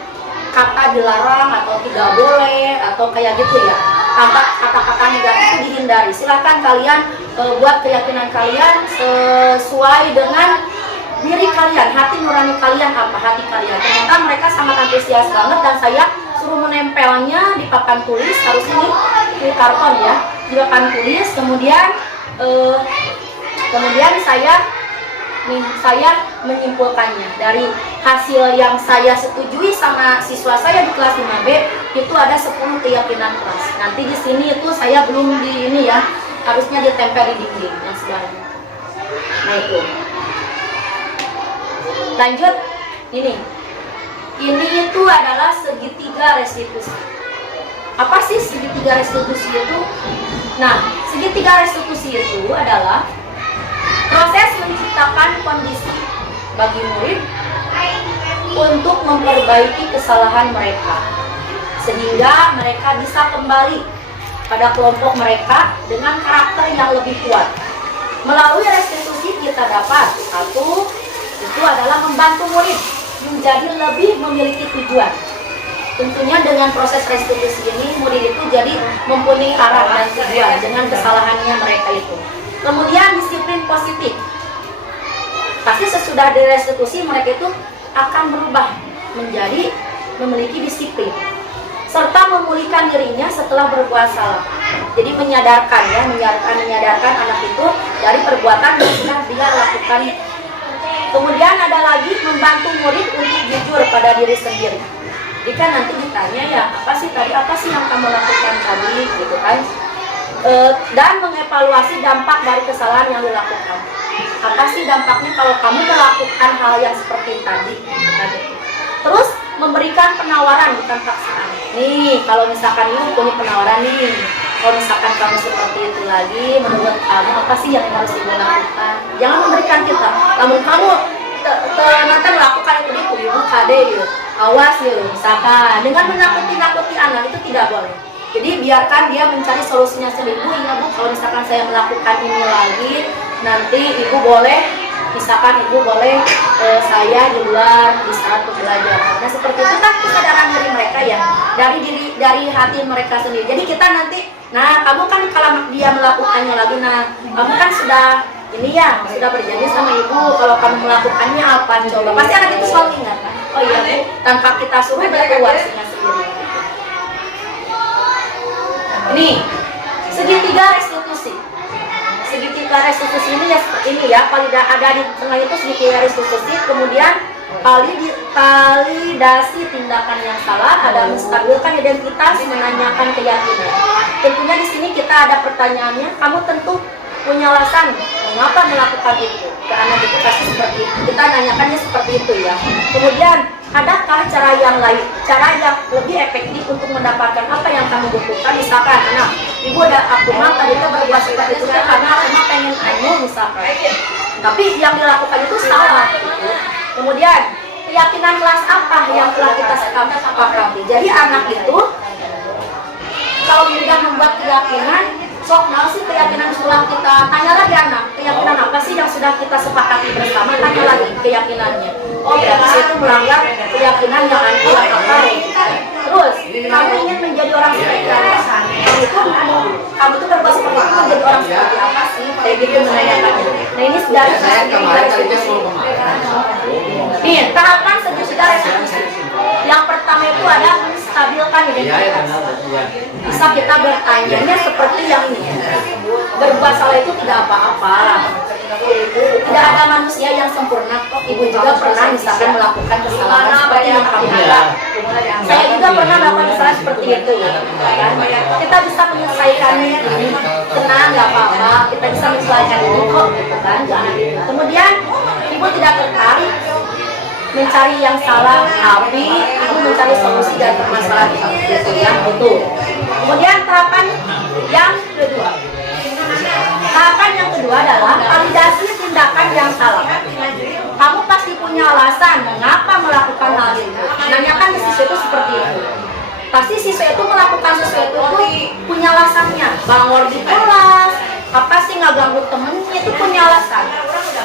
kata dilarang atau tidak boleh atau kayak gitu ya. Tanpa kata-kata negatif itu dihindari. Silakan kalian buat keyakinan kalian sesuai dengan diri kalian, hati nurani kalian, hati kalian. Ternyata mereka sangat antusias banget dan saya suruh menempelnya di papan tulis, harus ini di karton ya, di papan tulis. Kemudian saya menyimpulkannya dari hasil yang saya setujui sama siswa saya di kelas 5B itu ada 10 keyakinan kelas. Nanti di sini itu saya belum di ini ya, harusnya ditempel di dinding yang sebelahnya. Nah itu. Lanjut, ini itu adalah segitiga restitusi. Apa sih segitiga restitusi itu? Nah, segitiga restitusi itu adalah proses menciptakan kondisi bagi murid untuk memperbaiki kesalahan mereka, sehingga mereka bisa kembali pada kelompok mereka dengan karakter yang lebih kuat. Melalui restitusi kita dapat itu adalah membantu murid menjadi lebih memiliki tujuan. Tentunya dengan proses restitusi ini murid itu jadi mempunyai arah dan tujuan dengan kesalahannya mereka itu. Kemudian disiplin positif. Pasti sesudah direstitusi mereka itu akan berubah menjadi memiliki disiplin serta memulihkan dirinya setelah berbuat salah. Jadi menyadarkan menyadarkan anak itu dari perbuatan yang sudah dia lakukan. Kemudian ada lagi membantu murid untuk jujur pada diri sendiri. Jika nanti ditanya ya apa sih yang kamu lakukan tadi gitu kan, dan mengevaluasi dampak dari kesalahan yang dilakukan. Apa sih dampaknya kalau kamu melakukan hal yang seperti tadi? Terus memberikan penawaran bukan paksaan. Nih kalau misalkan ibu punya penawaran nih, kalau misalkan kamu seperti itu lagi, menurut kamu apa sih yang harus ibu lakukan? Jangan memberikan kita. Namun kamu ternyata melakukan itu ibu kade gitu. Awas yuk, misalkan dengan menakuti anak itu tidak boleh. Jadi biarkan dia mencari solusinya sendiri. Bu, iya bu, kalau misalkan saya melakukan ini lagi, nanti ibu boleh, misalkan ibu boleh saya di luar di saat pembelajaran. Nah seperti itu kan kesadaran dari mereka ya, dari hati mereka sendiri. Jadi kita nanti, nah kamu kan kalau dia melakukannya lagi, nah kamu kan sudah ini ya, sudah berjanji sama ibu kalau kamu melakukannya apa coba. Pasti anak itu selalu ingat kan? Oh iya bu, tanpa kita suruh dia keluar sendiri. Ini segitiga restitusi. Segitiga restitusi ini ya seperti ini ya, ada di tengah itu segitiga restitusi, kemudian validasi tindakan yang salah, ada menstabilkan identitas, menanyakan keyakinan. Tentunya di sini kita ada pertanyaannya, kamu tentu punya alasan mengapa melakukan itu. Ke anak itu pasti seperti itu. Kita nanyakannya seperti itu ya. Kemudian adakah cara yang lain, cara yang lebih efektif untuk mendapatkan apa yang kamu butuhkan? Misalkan anak, ibu aku mah tadi kita berbuat seperti itu karena aku mah pengen anu misalkan. Tapi yang dilakukan itu salah. Kemudian keyakinan kelas apa yang telah kita sepakati. Jadi anak itu kalau sudah membuat keyakinan, sok nah sih keyakinan sudah kita tanya lagi anak, keyakinan apa sih yang sudah kita sepakati bersama, tanya lagi keyakinannya. Oh berarti itu melanggar keyakinan yang anti apa? Terus kamu ingin menjadi orang seperti apa? Kamu tuh berbuat seperti itu menjadi orang seperti apa sih? Kayak gitu menanyakannya. Nah ini sudah nih tahapan segitiga restitusi. Yang pertama itu ada menstabilkan identitas. Bisa kita bertanya seperti yang ini. Berbuat salah itu tidak apa-apa. Tidak ada manusia yang sempurna. Ibu juga pernah misalkan melakukan kesalahan seperti yang kamu ada. Saya juga pernah melakukan kesalahan seperti itu. Kita bisa menyelesaikannya. Tenang, nggak apa-apa. Kita bisa menyelesaikan ini kok, gitu kan? Kemudian ibu tidak tertarik mencari yang salah, tapi ibu mencari solusi dari permasalahan itu yang betul. Kemudian tahapan yang kedua. Tahapan yang kedua adalah validasi tindakan yang salah. Kamu pasti punya alasan mengapa melakukan hal itu. Nanyakan ke siswa itu seperti itu. Pasti siswa itu melakukan sesuatu itu punya alasannya. Bangor di kelas, apa sih nggak ganggu temennya itu punya alasan.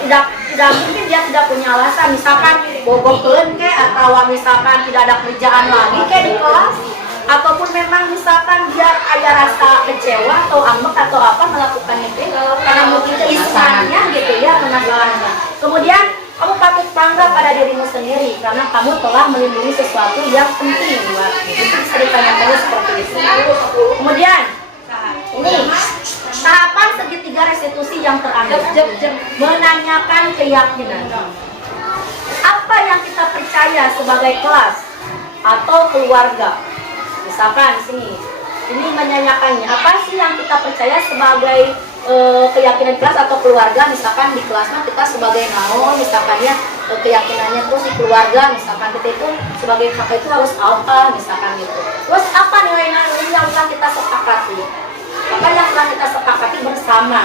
Tidak mungkin dia tidak punya alasan. Misalkan bogokeun atau misalkan tidak ada kerjaan lagi di kelas. Ataupun memang misalkan dia ada rasa kecewa atau ambek atau apa melakukan itu karena mungkin keisangannya gitu ya, penasarannya. Kemudian kamu patut bangga pada dirimu sendiri karena kamu telah melindungi sesuatu yang penting buat itu. Bisa ditanyakannya seperti itu. Kemudian ini tahapan segitiga restitusi yang terakhir, menanyakan keyakinan. Apa yang kita percaya sebagai kelas atau keluarga? Misalkan sini, ini menanyakannya apa sih yang kita percaya sebagai keyakinan kelas atau keluarga. Misalkan di kelasnya kita sebagai naon, misalkan ya keyakinannya terus di keluarga, misalkan kita itu sebagai kakak itu harus apa, misalkan gitu. Terus apa nilai-nilai yang telah kita sepakati? Apa yang telah kita sepakati bersama?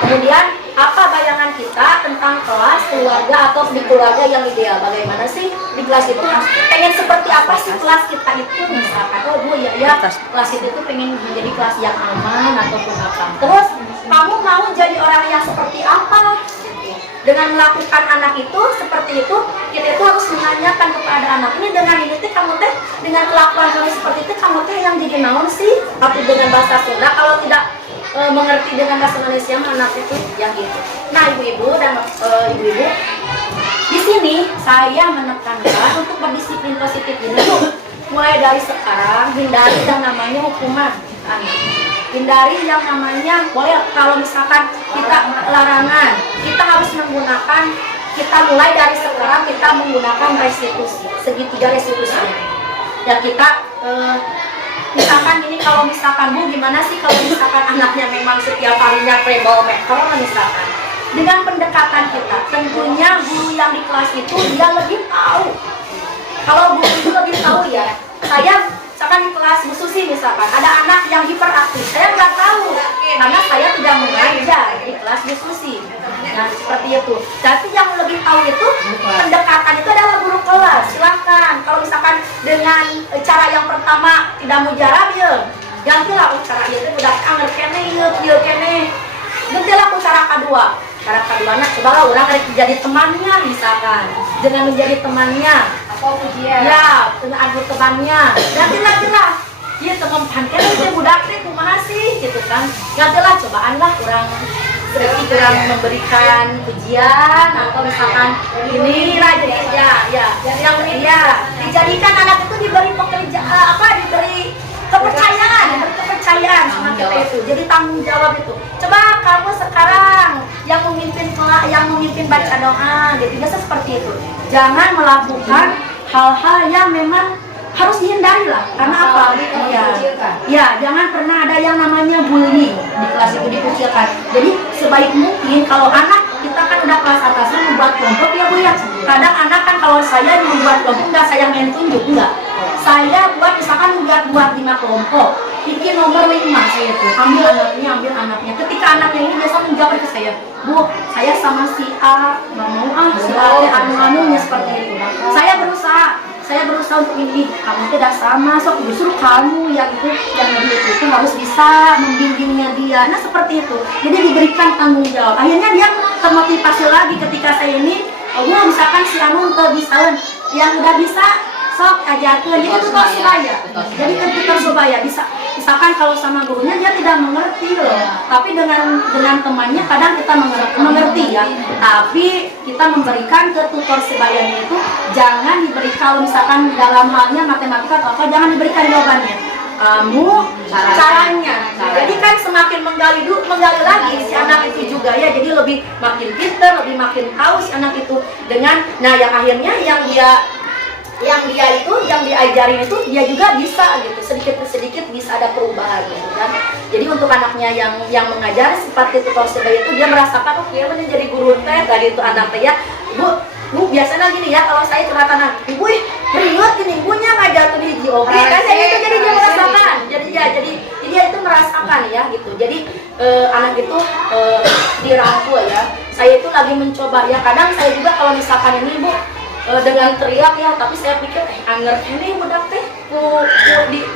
Kemudian apa bayangan kita tentang kelas, keluarga atau di keluarga yang ideal? Bagaimana sih di kelas itu? Pengen seperti apa sih kelas kita itu? Misalkan, oh bu ya kelas itu pengen menjadi kelas yang aman ataupun apa. Terus kamu mau jadi orang yang seperti apa? Dengan melakukan anak itu seperti itu, kita itu harus menanyakan kepada anak ini dengan ini kamu dengan kelakuan kami seperti itu, kamu tuh yang jadi naon sih? Tapi dengan bahasa Sunda, kalau tidak mengerti dengan bahasa Indonesia, anak itu yang gitu. Nah, ibu-ibu dan ibu-ibu, di sini saya menekankan untuk berdisiplin positif ini tuh mulai dari sekarang, hindari yang namanya hukuman anak. Hindari yang namanya, boleh kalau misalkan kita larangan, kita harus menggunakan, kita mulai dari sekarang kita menggunakan restitusi, segitiga restitusi. Ya kita misalkan ini, kalau misalkan Bu, gimana sih kalau misalkan anaknya memang setiap harinya treble meter misalkan, dengan pendekatan kita, tentunya guru yang di kelas itu dia lebih tahu. Kalau guru itu lebih tahu ya, saya misalkan di kelas Bu Susi misalkan ada anak yang hiperaktif, saya nggak tahu karena saya tidak mengajar di kelas Bu Susi. Nah seperti itu. Tapi yang lebih tahu itu pendekatan itu adalah guru kelas. Silahkan kalau misalkan dengan cara yang pertama tidak mujarab ya, gantilah cara itu udah anger kene ya kene. Gantilah cara kedua. Cara keduanya cobalah orang jadi temannya misalkan, dengan menjadi temannya. Pujian. Ya, dengan temannya. Gantilah. Iya teman pantai itu budak teh kumaha sih gitu kan. Gantilah cobaanlah kurang sedikit kurang memberikan pujian atau misalkan ini lah jadi yang dijadikan anak itu diberi pekerjaan diberi kepercayaan sama kita itu. Jadi tanggung jawab itu. Coba kamu sekarang yang memimpin baca doa gitu. Biasa seperti itu. Jangan melakukan hal-hal yang memang harus dihindari lah. Karena apa? Ya, jangan pernah ada yang namanya bullying di kelas itu, dikucilkan. Jadi sebaik mungkin kalau anak kita kan udah kelas atasnya membuat kelompok ya Bu ya. Kadang anak kan kalau saya membuat kelompok enggak saya main tunjuk enggak. Saya buat misalkan buat 5 kelompok. Bikin nomor 5 saya itu. Ambil anaknya. Ketika anaknya ini biasa menjawab ke saya, Bu, saya sama si A nggak mau si A anu-anunya seperti itu. Saya berusaha untuk ini, kamu tidak sama, sok justru kamu yang itu harus bisa membimbingnya dia. Nah seperti itu. Jadi diberikan tanggung jawab. Akhirnya dia termotivasi lagi ketika saya ini, misalkan si Anu bisa, yang udah bisa sok ajarkan. Jadi itu Surabaya. Jadi ketika Surabaya bisa, misalkan kalau sama gurunya dia tidak mengerti loh. Tapi dengan temannya kadang kita mengerti ya. Tapi kita memberikan ke tutor sebayanya itu jangan diberi, kalau misalkan dalam halnya matematika atau apa, jangan diberikan jawabannya. Caranya. Jadi kan semakin menggali lagi si anak itu juga ya. Jadi lebih makin pintar, lebih makin tahu si anak itu dengan yang akhirnya yang diajarin itu dia juga bisa gitu, sedikit bisa ada perubahan gitu kan. Jadi untuk anaknya yang mengajar seperti tutor sebaya itu dia merasakan dia menjadi guru teh tadi itu anak teh ya. Bu biasanya gini ya, kalau saya curhatan ibu ribet gini, ibunya ngajar tuh di GOB kan itu, jadi dia merasakan. Jadi dia itu merasakan ya gitu. Jadi anak itu dirangkul ya. Saya itu lagi mencoba ya, kadang saya juga kalau misalkan ini Bu dengan teriak ya, tapi saya pikir anger ini budak teh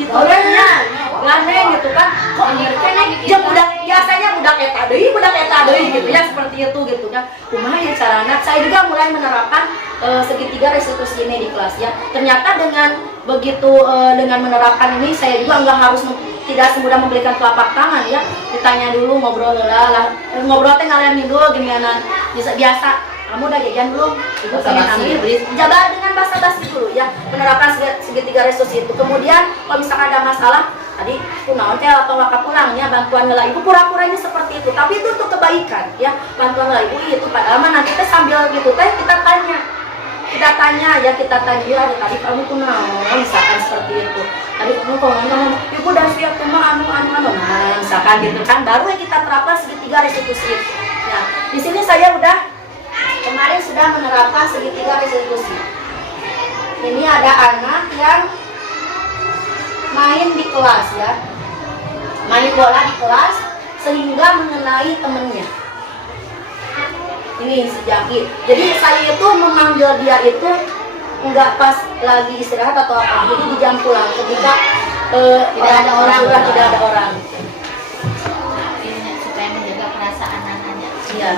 ditolongnya nganeh gitu kan, kok anger kene ya biasanya budak eta deui gitu ya, seperti itu gitu kan. Kumaha ya carana, saya juga mulai menerapkan segitiga restitusi ini di kelas ya. Ternyata dengan begitu dengan menerapkan ini saya juga tidak semudah memberikan telapak tangan ya. Ditanya dulu, ngobrol teh ngalian dulu gini biasa. Kamu udah jajan belum? Ibu pengen ambil. Jaga dengan basa-basi dulu ya. Menerapkan segitiga restitusi itu. Kemudian kalau misalkan ada masalah, tadi kunaon teh atau wakaf pulangnya bantuan ngelah ibu, pura-puranya seperti itu. Tapi itu untuk kebaikan ya. Bantuan ngelah ibu itu padahal mah nanti teh sambil gitu teh kita tanya ya tadi kamu kunaon misalkan seperti itu. Tadi kamu ngomong ibu udah siap tuh mah anu. Nah, misalkan gitu kan baru yang kita terapkan segitiga restitusi. Nah, di sini saya kemarin sudah menerapkan segitiga restitusi. Ini ada anak yang main di kelas ya, main bola di kelas sehingga mengenai temennya. Ini sejaki. Jadi saya itu memanggil dia itu nggak pas lagi istirahat atau apa. Jadi di jam pulang ketika tidak ada orang. Supaya menjaga perasaan anaknya. Iya.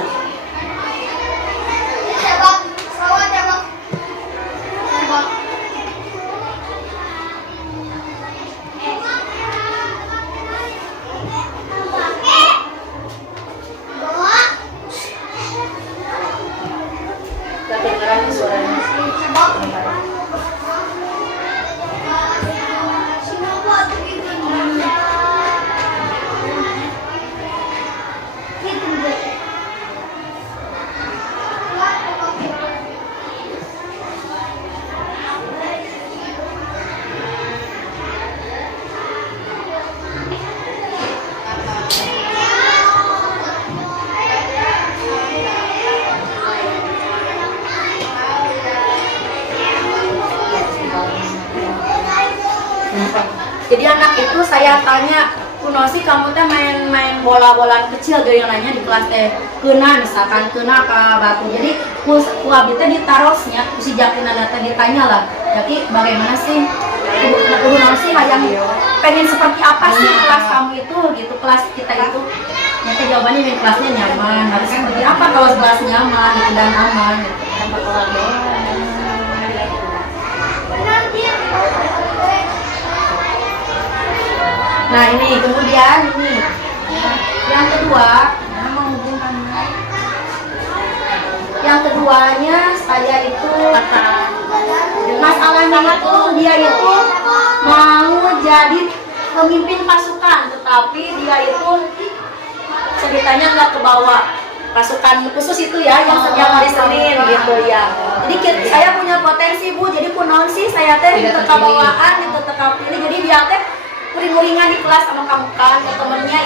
Jadi anak itu saya tanya, kunosi kamu teh main bola-bolaan kecil gaya nanya di kelas teh kena misalkan kena ke batu. Jadi ku abdi teh ditarosnya si jakina teh ditanya lah. Jadi bagaimana sih kunosi hayang pengen seperti apa sih kelas kamu itu gitu, kelas kita itu. Nanti jawabannya main kelasnya nyaman, harus seperti apa kalau kelas nyaman gitu, dan aman gitu. Tanpa orang doang. Nah ini kemudian ini yang kedua, yang keduanya saya itu masalahnya itu dia itu mau jadi pemimpin pasukan, tetapi dia itu ceritanya nggak kebawa pasukan khusus itu ya yang setiap hari Senin gitu ya. Jadi saya punya potensi Bu, jadi kunaon sih saya teh di teka bawaan, di teka pilih, jadi dia teh uring-uringan di kelas sama kamu kan ke temennya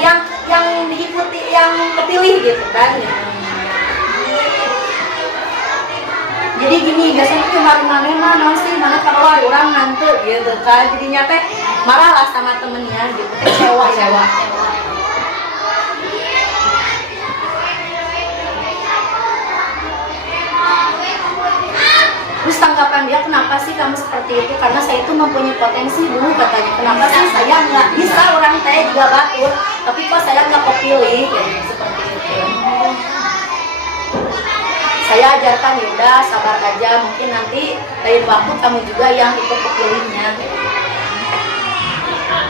yang diikuti, yang kepilih gitu kan gitu. Jadi gini, biasanya tuh mana non sih mana kalau orang ngantuk gitu kan, jadinya teh marah lah sama temennya gitu, kecewa. Terus tanggapan dia, kenapa sih kamu seperti itu? Karena saya itu mempunyai potensi Bu, katanya. Kenapa sih saya nggak bisa, orang saya juga batur, tapi kok saya nggak kepilih? Gitu, seperti itu. Saya ajarkan, yaudah sabar aja, mungkin nanti lain waktu kamu juga yang ikut kepilihnya.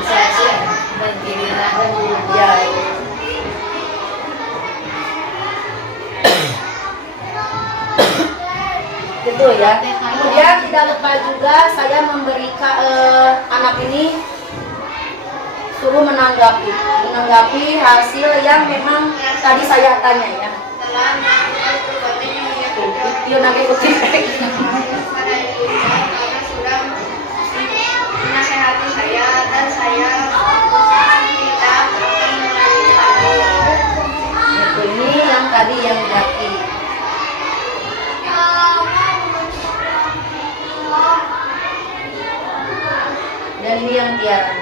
Bisa sih berdiri Ya. Gitu ya. Kemudian tidak lupa juga saya memberikan anak ini suruh menanggapi hasil yang memang tadi saya tanya ya. Yuk nanti kucing. Sudah menasehati saya dan saya tidak Ini yang tadi yang Jaki. Dan ini yang Tiara.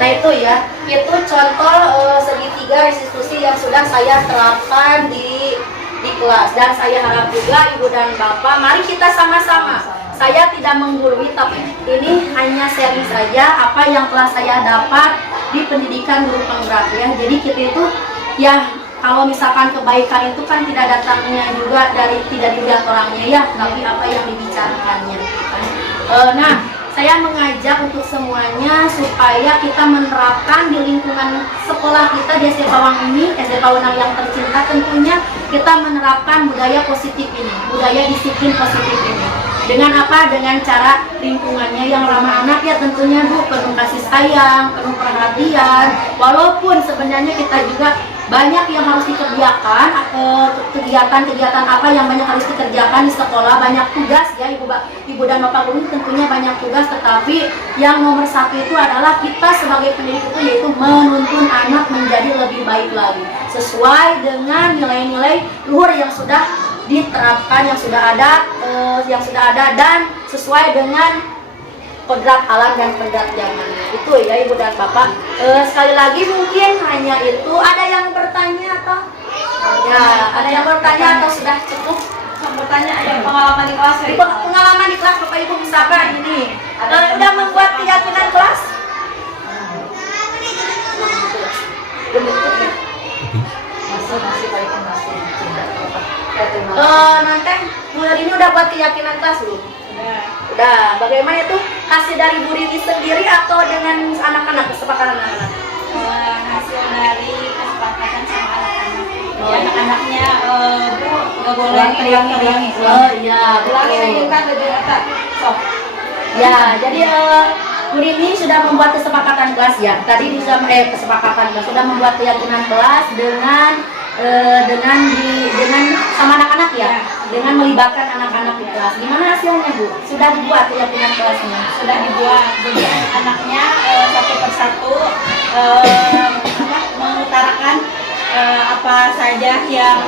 Nah itu ya, itu contoh segitiga restitusi yang sudah saya terapkan di kelas, dan saya harap juga Ibu dan Bapak, mari kita sama-sama. Saya tidak menggurui, tapi ini hanya sharing saja apa yang telah saya dapat di pendidikan guru penggerak ya. Jadi kita itu ya, kalau misalkan kebaikan itu kan tidak datangnya juga tidak dilihat orangnya ya, tapi apa yang dibicarakannya. Nah, saya mengajak untuk semuanya supaya kita menerapkan di lingkungan sekolah kita di SD Pawang ini, SD Pawang yang tercinta, tentunya kita menerapkan budaya positif ini, budaya disiplin positif ini. Dengan apa? Dengan cara lingkungannya yang ramah anak ya tentunya Bu, penuh kasih sayang, penuh perhatian. Walaupun sebenarnya kita juga banyak yang harus dikerjakan, kegiatan-kegiatan apa yang banyak harus dikerjakan di sekolah, banyak tugas ya Ibu dan Bapak guru, tentunya banyak tugas, tetapi yang nomor satu itu adalah kita sebagai pendidik itu yaitu menuntun anak menjadi lebih baik lagi sesuai dengan nilai-nilai luhur yang sudah diterapkan, yang sudah ada dan sesuai dengan kodrat alam dan kodrat zaman. Itu ya Ibu dan Bapak. Sekali lagi mungkin hanya itu. Ada yang bertanya atau? Ya, ada yang bertanya atau sudah cukup? bertanya yang pengalaman di kelas ya? Pengalaman di kelas Bapak Ibu misalkan ini. Udah membuat keyakinan kelas? masih baik masih Nanti mulai ini udah buat keyakinan kelas belum? Udah. Bagaimana itu? Hasil dari Bu Riri sendiri atau dengan anak-anak, kesepakatan anak-anak? hasil dari kesepakatan sama anak-anak. Jadi anak-anaknya Bu nggak boleh teriak-teriak. Oh iya, Ulangi lagi betul. kan dari atas. Sok. Ya, jadi Bu Riri sudah membuat kesepakatan kelas ya. Tadi sudah kesepakatan kelas, sudah membuat keyakinan kelas dengan sama anak-anak ya, dengan melibatkan anak-anak di kelas. kelas. Gimana hasilnya Bu? Sudah dibuat keyakinan kelasnya? Sudah dibuat, jadi anaknya satu persatu mengutarakan apa saja yang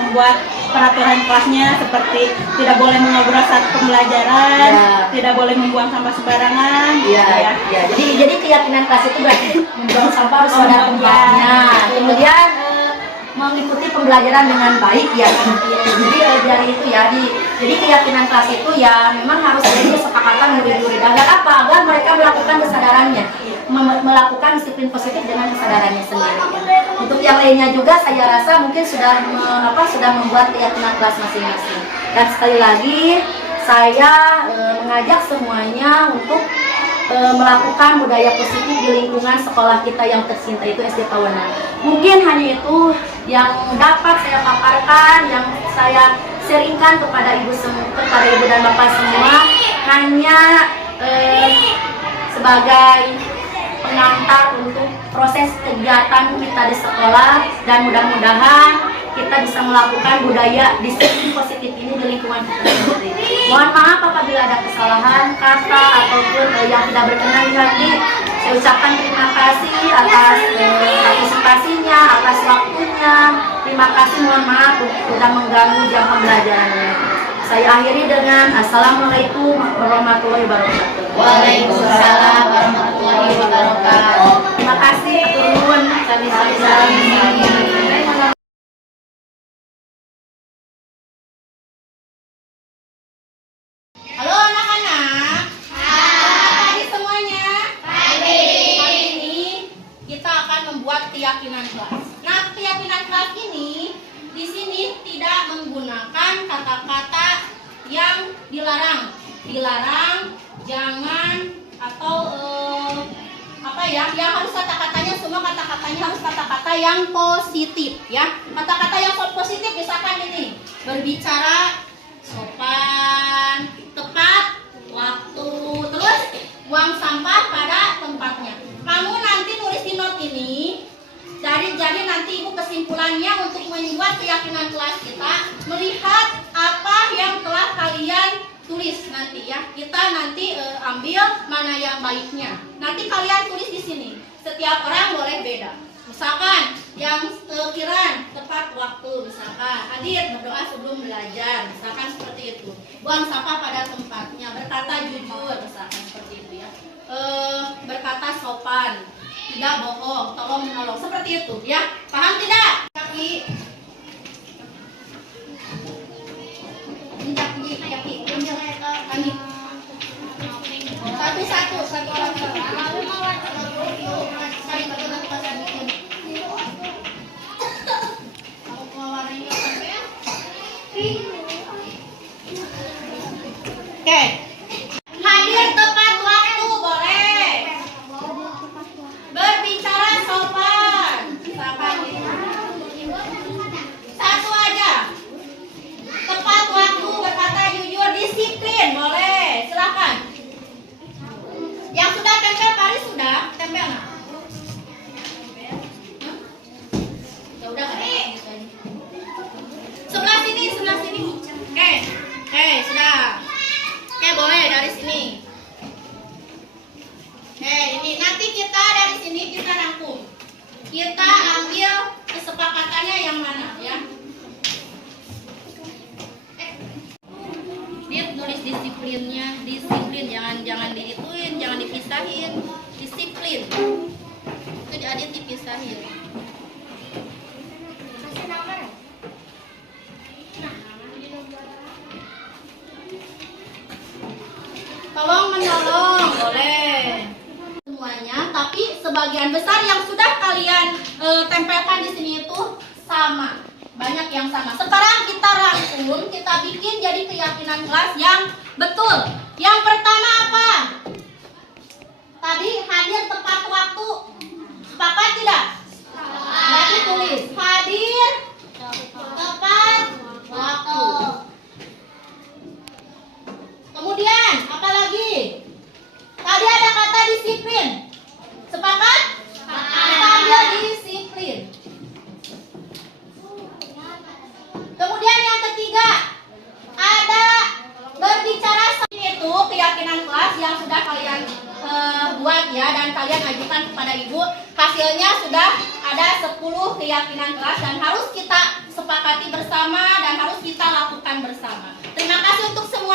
membuat peraturan kelasnya, seperti tidak boleh mengobrol saat pembelajaran, Ya. tidak boleh membuang sampah sembarangan. Iya, ya. ya. Jadi keyakinan kelas itu berarti membuang sampah harus pada Membuang, tempatnya. ya. Kemudian mengikuti pembelajaran dengan baik ya seperti itu. Jadi dari itu ya, jadi keyakinan kelas itu ya memang harus jadi kesepakatan murid-murid agar apa? Agar mereka melakukan kesadarannya, melakukan disiplin positif dengan kesadarannya sendiri. Ya. Untuk yang lainnya juga saya rasa mungkin sudah sudah membuat keyakinan kelas masing-masing. Dan sekali lagi saya mengajak semuanya untuk melakukan budaya positif di lingkungan sekolah kita yang tercinta itu SD Tawanan. Mungkin hanya itu yang dapat saya paparkan, yang saya sharingkan kepada ibu dan bapak semua, hanya sebagai pengantar untuk proses kegiatan kita di sekolah, dan mudah-mudahan kita bisa melakukan budaya disiplin positif ini di lingkungan kita sendiri. Mohon maaf apabila ada kesalahan kata ataupun yang tidak berkenan di hati. Saya ucapkan terima kasih atas partisipasinya, atas waktunya. Terima kasih, mohon maaf sudah mengganggu jam pembelajarannya. Saya akhiri dengan Assalamualaikum warahmatullahi wabarakatuh. Waalaikumsalam warahmatullahi wabarakatuh. Terima kasih, turun kami saling. Halo anak-anak. Pagi semuanya. Pagi. Hari ini kita akan membuat keyakinan kelas. Nah, keyakinan kelas ini di sini tidak menggunakan kata-kata yang dilarang. Dilarang, jangan, atau yang harus kata-katanya, semua kata-katanya harus kata-kata yang positif ya. Kata-kata yang positif misalkan ini, berbicara sopan, tepat waktu, terus buang sampah pada tempatnya. Kamu nanti nulis di note ini. Jadi nanti ibu kesimpulannya untuk membuat keyakinan kelas kita, melihat apa yang telah kalian tulis nanti ya. Kita nanti ambil mana yang baiknya. Nanti kalian tulis di sini. Setiap orang boleh beda. Misalkan yang kiraan tepat waktu, misalkan hadir berdoa sebelum belajar, misalkan seperti itu. Buang sampah pada tempatnya, berkata jujur, misalkan seperti itu ya. Berkata sopan, tidak bohong, tolong menolong, seperti itu ya. Paham tidak? Kaki. Kaki. Satu orang. Oke. Hadir tepat waktu boleh. Berbicara sopan. Satu aja. Tepat waktu, berkata jujur, disiplin boleh. Silakan. Yang sudah tempel Paris sudah tempel nggak? Ya udah kan? Sebelah sini. Oke, sudah. Oke, boleh dari sini. Oke, ini nanti kita dari sini kita rangkum. Kita ambil kesepakatannya yang mana ya? Dia tulis disiplinnya, disiplin, jangan diituin, jangan dipisahin. Disiplin. Itu Adit dipisahin. Kasih nomor. Tolong menolong, boleh. Semuanya, tapi sebagian besar yang sudah kalian tempelkan di sini itu sama. Banyak yang sama. Sekarang kita rangkum, kita bikin jadi keyakinan kelas yang betul. Yang pertama apa? Tadi hadir tepat waktu. Sepakat tidak? Berarti tulis hadir tepat waktu. Kemudian apa lagi? Tadi ada kata disiplin. Sepakat? Ambil disiplin. Kemudian yang ketiga ada keyakinan kelas yang sudah kalian buat ya, dan kalian ajukan kepada ibu. Hasilnya sudah ada 10 keyakinan kelas dan harus kita sepakati bersama dan harus kita lakukan bersama. Terima kasih untuk semua.